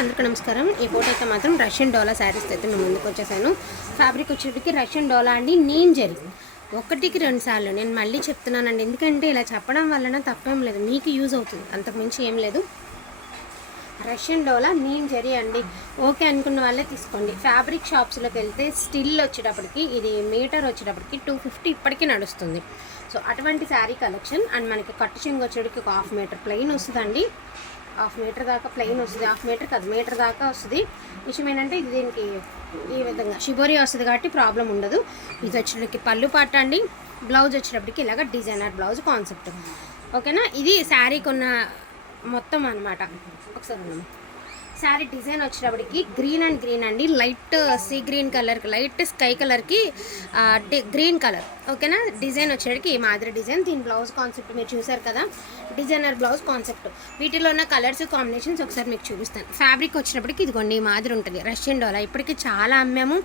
అందరికీ నమస్కారం. ఈ పూట అయితే మాత్రం రష్యన్ డోలా శారీస్ అయితే మేము ముందుకు వచ్చేసాను. ఫ్యాబ్రిక్ వచ్చేటికి రష్యన్ డోలా అండి నేను జరి ఒకటికి రెండు సార్లు నేను మళ్ళీ చెప్తున్నానండి. ఎందుకంటే ఇలా చెప్పడం వలన తప్పేం లేదు. మీకు యూజ్ అవుతుంది. అంతకుమించి ఏం లేదు. రష్యన్ డోలా నేను జరి అండి ఓకే అనుకున్న వాళ్ళే తీసుకోండి. ఫ్యాబ్రిక్ షాప్స్లోకి వెళ్తే స్టిల్ వచ్చేటప్పటికి ఇది మీటర్ వచ్చేటప్పటికి టూ ఫిఫ్టీ ఇప్పటికీ నడుస్తుంది. సో అటువంటి శారీ కలెక్షన్ అండ్ మనకి కట్టు చెంగు వచ్చేటికి ఒక హాఫ్ మీటర్ ప్లెయిన్ వస్తుందండి. హాఫ్ మీటర్ దాకా ప్లెయిన్ వస్తుంది హాఫ్ మీటర్ కాదు మీటర్ దాకా వస్తుంది. విషయం ఏంటంటే ఇది దీనికి ఈ విధంగా షిబోరి వస్తుంది కాబట్టి ప్రాబ్లం ఉండదు. ఇది వచ్చేటప్పటికి పళ్ళు పాట అండి. బ్లౌజ్ వచ్చేటప్పటికి ఇలాగ డిజైనర్ బ్లౌజ్ కాన్సెప్ట్. ఓకేనా? ఇది శారీకి ఉన్న మొత్తం అనమాట ఒకసారి శారీ డిజైన్ వచ్చినప్పటికీ గ్రీన్ అండ్ గ్రీన్ అండి. లైట్ uh, సీ గ్రీన్ కలర్కి లైట్ స్కై కలర్కి uh, గ్రీన్ కలర్. ఓకేనా? డిజైన్ వచ్చేటికి ఈ మాదిరి డిజైన్. దీని బ్లౌజ్ కాన్సెప్ట్ మీరు చూసారు కదా? Designer blouse concept. వీటిలో ఉన్న కలర్స్ కాంబినేషన్స్ ఒకసారి మీకు చూపిస్తాను. ఫ్యాబ్రిక్ వచ్చినప్పటికి ఇదిగోండి ఈ మాదిరి ఉంటుంది. రష్యన్ డోలా. ఇప్పటికి చాలా అమ్మాము.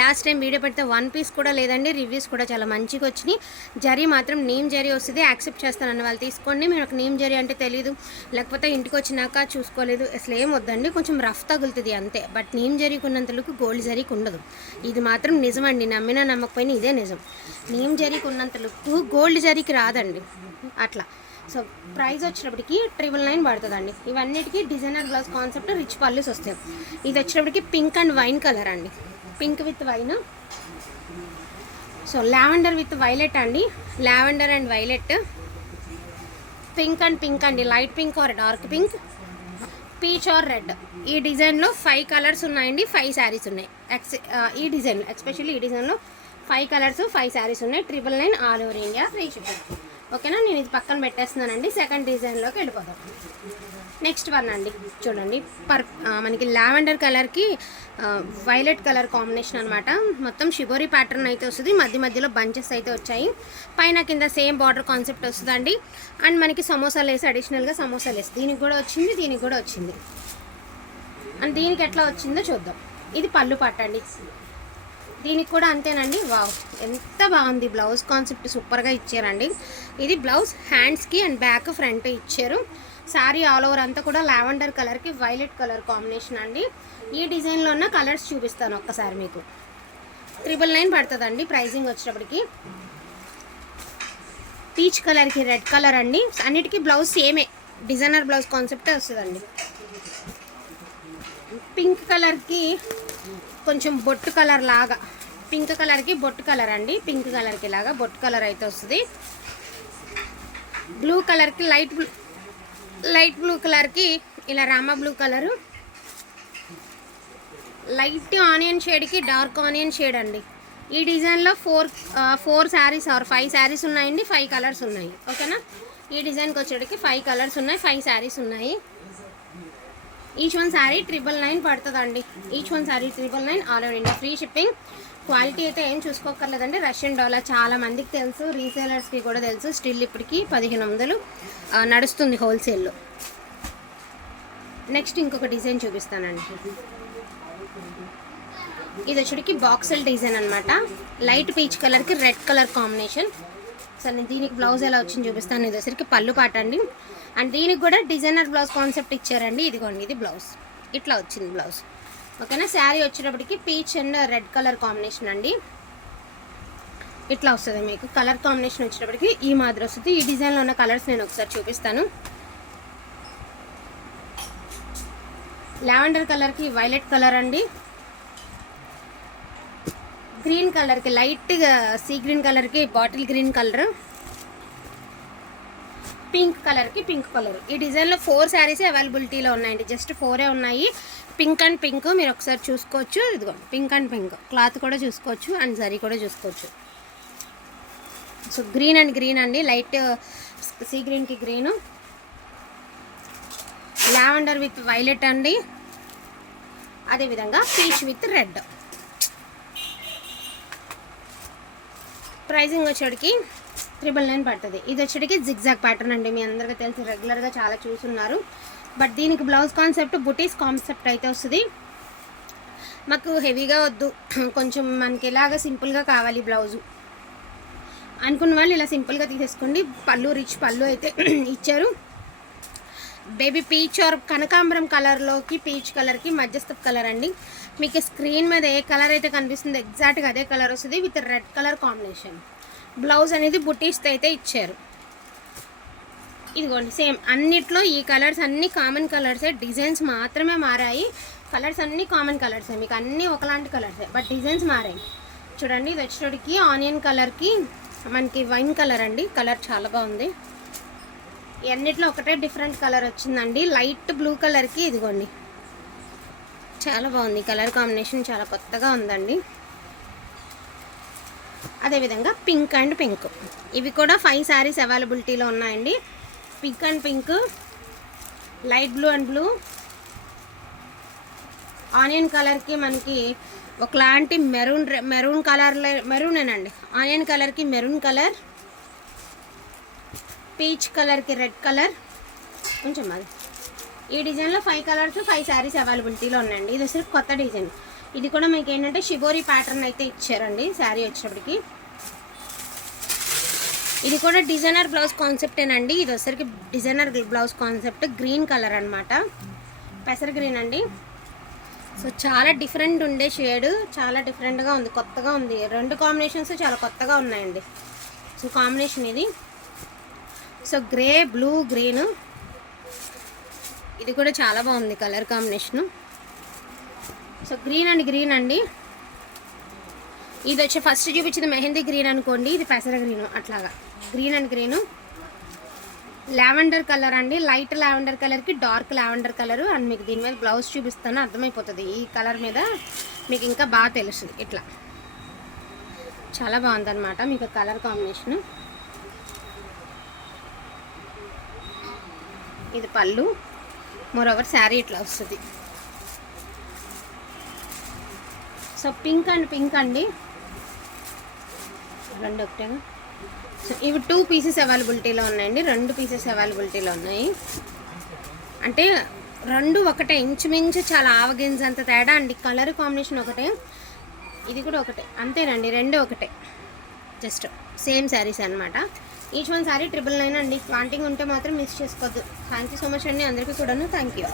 లాస్ట్ టైం వీడియో పెడితే వన్ పీస్ కూడా లేదండి. రివ్యూస్ కూడా చాలా మంచిగా వచ్చినాయి. జరీ మాత్రం నేమ్ జరీ వస్తుంది. యాక్సెప్ట్ చేస్తానన్న వాళ్ళు తీసుకోండి. మీకు నేమ్ జరీ అంటే తెలియదు లేకపోతే ఇంటికి వచ్చినాక చూసుకోలేదు. అసలు ఏం వద్దండి? కొంచెం రఫ్ తగులుతుంది అంతే. బట్ నేను జరీకి గోల్డ్ జరీకి ఉండదు ఇది మాత్రం నిజమండి. నమ్మినా నమ్మకపోయినా ఇదే నిజం. నేను జరీకి గోల్డ్ జరీకి రాదండి. అట్లా. సో ప్రైస్ వచ్చినప్పటికి ట్రిపుల్ నైన్ పడుతుందండి. ఇవన్నిటికీ డిజైనర్ బ్లౌజ్ కాన్సెప్ట్ రిచ్ పల్లెస్ వస్తాయి. ఇది వచ్చినప్పటికి పింక్ అండ్ వైన్ కలర్ అండి. Pink with wine. So lavender with violet అండి. Lavender and violet. Pink and pink అండి. Light pink or dark pink? Peach or red. ఈ డిజైన్లో ఫైవ్ కలర్స్ ఉన్నాయండి ఫైవ్ శారీస్ ఉన్నాయి. ఎక్స్ ఈ డిజైన్ ఎస్పెషల్లీ ఈ డిజైన్లో ఫైవ్ కలర్స్ ఫైవ్ శారీస్ ఉన్నాయి. Triple nine all over India free shipping ఓకేనా? నేను ఇది పక్కన పెట్టేస్తున్నానండి. సెకండ్ డిజైన్లోకి వెళ్ళిపోతాం నెక్స్ట్ వన్ అండి. చూడండి. పర్ మనకి లావెండర్ కలర్కి వైలెట్ కలర్ కాంబినేషన్ అనమాట మొత్తం షిబోరి ప్యాటర్న్ అయితే వస్తుంది. మధ్య మధ్యలో బంచెస్ అయితే వచ్చాయి. పైన కింద సేమ్ బార్డర్ కాన్సెప్ట్ వస్తుందండి. అండ్ మనకి సమోసాలు వేసి అడిషనల్గా సమోసాలు వేసి దీనికి కూడా వచ్చింది దీనికి కూడా వచ్చింది. అండ్ దీనికి ఎట్లా వచ్చిందో చూద్దాం. ఇది పళ్ళు పాట అండి. దీనికి కూడా అంతేనండి. వావ్! ఎంత బాగుంది. బ్లౌజ్ కాన్సెప్ట్ సూపర్గా ఇచ్చారండి. ఇది బ్లౌజ్ హ్యాండ్స్కి అండ్ బ్యాక్ ఫ్రంట్ ఇచ్చారు. శారీ ఆల్ ఓవర్ అంతా కూడా లావెండర్ కలర్కి వైలెట్ కలర్ కాంబినేషన్ అండి. ఈ డిజైన్లో ఉన్న కలర్స్ చూపిస్తాను ఒక్కసారి మీకు. ట్రిపుల్ నైన్ పడుతుందండి ప్రైజింగ్ వచ్చేటప్పటికి పీచ్ కలర్కి రెడ్ కలర్ అండి. అన్నిటికీ బ్లౌజ్ సేమే. డిజైనర్ బ్లౌజ్ కాన్సెప్టే వస్తుందండి. పింక్ కలర్కి కొంచెం బొట్టు కలర్ లాగా. పింక్ కలర్కి బొట్టు కలర్ అండి. పింక్ కలర్కి లాగా బొట్టు కలర్ అయితే వస్తుంది. బ్లూ కలర్కి లైట్ బ్లూ లైట్ బ్లూ కలర్కి ఇలా Rama blue colour. Light onion షేడ్కి dark onion shade అండి. ఈ డిజైన్లో four four saris or five saris ఉన్నాయండి. ఫైవ్ కలర్స్ ఉన్నాయి. ఓకేనా? ఈ డిజైన్కి వచ్చేటికి ఫైవ్ కలర్స్ ఉన్నాయి. ఫైవ్ శారీస్ ఉన్నాయి. Each one sari triple nine పడుతుందండి. Each one sari triple nine all over India free shipping quality అయితే ఏం చూసుకోకర్లేదండి రష్యన్ డాలర్ చాలా మందికి తెలుసు. రీసేలర్స్కి కూడా తెలుసు. స్టిల్ ఇప్పటికి పదిహేను వందలు నడుస్తుంది హోల్సేల్లో నెక్స్ట్ ఇంకొక డిజైన్ చూపిస్తానండి. ఇది వచ్చేటికి బాక్సల్ డిజైన్ అనమాట లైట్ పీచ్ కలర్కి రెడ్ కలర్ కాంబినేషన్ సరే నేను దీనికి బ్లౌజ్ ఎలా వచ్చింది చూపిస్తాను. ఇది వచ్చరికి పళ్ళు పాట అండి. అండ్ దీనికి కూడా డిజైనర్ బ్లౌజ్ కాన్సెప్ట్ ఇచ్చారండి. ఇదిగోండి ఇది బ్లౌజ్ ఇట్లా వచ్చింది బ్లౌజ్ ఓకేనా? శారీ వచ్చేటప్పటికి peach and red colour combination అండి. ఇట్లా వస్తుంది మీకు. కలర్ కాంబినేషన్ వచ్చేటప్పటికి ఈ మాదిరి వస్తుంది. ఈ డిజైన్లో ఉన్న కలర్స్ నేను ఒకసారి చూపిస్తాను. లావెండర్ కలర్కి వైలెట్ కలర్ అండి. గ్రీన్ కలర్కి లైట్గా సీ గ్రీన్ కలర్కి బాటిల్ గ్రీన్ కలర్ పింక్ కలర్కి పింక్ కలర్ ఈ డిజైన్లో ఫోర్ శారీస్ అవైలబిలిటీలో ఉన్నాయండి. జస్ట్ ఫోరే ఉన్నాయి. పింక్ అండ్ పింక్ మీరు ఒకసారి చూసుకోవచ్చు. ఇదిగో పింక్ అండ్ పింక్ క్లాత్ కూడా చూసుకోవచ్చు అండ్ జరీ కూడా చూసుకోవచ్చు. సో గ్రీన్ అండ్ గ్రీన్ అండి. లైట్ సీ గ్రీన్కి గ్రీను లావెండర్ విత్ వైలెట్ అండి. అదేవిధంగా పీచ్ విత్ రెడ్ ప్రైజింగ్ వచ్చేటికి త్రిబుల్ నైన్ పడుతుంది. ఇది వచ్చేటికి జిగ్జాగ్ ప్యాటర్న్ అండి. మీ అందరికీ తెలిసి రెగ్యులర్గా చాలా చూస్తున్నారు. బట్ దీనికి బ్లౌజ్ కాన్సెప్ట్ బుటీస్ కాన్సెప్ట్ అయితే వస్తుంది. మాకు హెవీగా వద్దు. కొంచెం మనకి ఇలాగ సింపుల్గా కావాలి బ్లౌజు అనుకున్న వాళ్ళు ఇలా సింపుల్గా తీసేసుకోండి. పళ్ళు రిచ్ పళ్ళు అయితే ఇచ్చారు. బేబీ పీచ్ ఆర్ కనకాంబరం కలర్లోకి పీచ్ కలర్కి మధ్యస్థ కలర్ అండి. మీకు స్క్రీన్ మీద ఏ కలర్ అయితే కనిపిస్తుందో ఎగ్జాక్ట్గా అదే కలర్ వస్తుంది with red colour combination. Blouse అనేది బుటీస్తో అయితే ఇచ్చారు. ఇదిగోండి సేమ్ అన్నిట్లో ఈ కలర్స్ అన్ని కామన్ కలర్సే డిజైన్స్ మాత్రమే మారాయి. కలర్స్ అన్ని కామన్ కలర్సే మీకు అన్నీ ఒకలాంటి కలర్సే బట్ డిజైన్స్ మారాయి. చూడండి ఇది వచ్చేటోడికి ఆనియన్ కలర్కి మనకి వైన్ కలర్ అండి కలర్ చాలా బాగుంది. ఈ అన్నిట్లో ఒకటే డిఫరెంట్ కలర్ వచ్చిందండి. లైట్ బ్లూ కలర్కి ఇదిగోండి. చాలా బాగుంది. కలర్ కాంబినేషన్ చాలా కొత్తగా ఉందండి. అదేవిధంగా పింక్ అండ్ పింక్ ఇవి కూడా ఫైవ్ శారీస్ అవైలబిలిటీలో ఉన్నాయండి. Pink and pink light blue and blue onion కలర్కి మనకి ఒకలాంటి మెరూన్ మెరూన్ కలర్లో మెరూనేనండి ఆనియన్ కలర్కి మెరూన్ కలర్ పీచ్ కలర్కి రెడ్ కలర్. కొంచెం అది. ఈ డిజైన్లో ఫైవ్ కలర్స్ ఫైవ్ శారీస్ అవైలబిలిటీలో ఉన్నాయండి. ఇది వచ్చి కొత్త డిజైన్. ఇది కూడా మీకు ఏంటంటే షిబోరి ప్యాటర్న్ అయితే ఇచ్చారండి శారీ వచ్చినప్పటికి. ఇది కూడా డిజైనర్ బ్లౌజ్ కాన్సెప్టేనండి ఇది వచ్చరికి designer blouse concept green colour అనమాట పెసర గ్రీన్ అండి. సో చాలా డిఫరెంట్ ఉండే షేడ్ చాలా డిఫరెంట్గా ఉంది కొత్తగా ఉంది. రెండు కాంబినేషన్స్ చాలా కొత్తగా ఉన్నాయండి. సో కాంబినేషన్ ఇది. So grey blue green. ఇది కూడా చాలా బాగుంది colour combination. So green and green అండి. ఇది వచ్చి ఫస్ట్ చూపించింది మెహందీ గ్రీన్ అనుకోండి ఇది పెసర గ్రీన్ అట్లాగా. Green and green. Lavender colour అండి. లైట్ లావెండర్ కలర్కి డార్క్ లావెండర్ కలర్. అండ్ మీకు దీని మీద బ్లౌజ్ చూపిస్తాను అర్థమైపోతుంది. ఈ కలర్ మీద మీకు ఇంకా బాగా తెలుస్తుంది ఇట్లా. చాలా బాగుందన్నమాట మీకు కలర్ కాంబినేషన్. ఇది పళ్ళు. మోరోవర్ శారీ ఇట్లా వస్తుంది. సో పింక్ అండ్ పింక్ అండి. రెండు ఒకటేగా సో ఇవి టూ పీసెస్ అవైలబిలిటీలో ఉన్నాయండి. రెండు పీసెస్ అవైలబిలిటీలో ఉన్నాయి. అంటే రెండు ఒకటే ఇంచుమించు చాలా ఆవగింజ అంత తేడా అండి. కలర్ కాంబినేషన్ ఒకటే. ఇది కూడా ఒకటే. అంతేనండి రెండు ఒకటే. జస్ట్ సేమ్ శారీస్ అనమాట each one sari triple nine అండి వాంటింగ్ ఉంటే మాత్రం మిస్ చేసుకోవద్దు. థ్యాంక్ యూ సో మచ్ అండి. అందరికీ కూడాను థ్యాంక్ యూ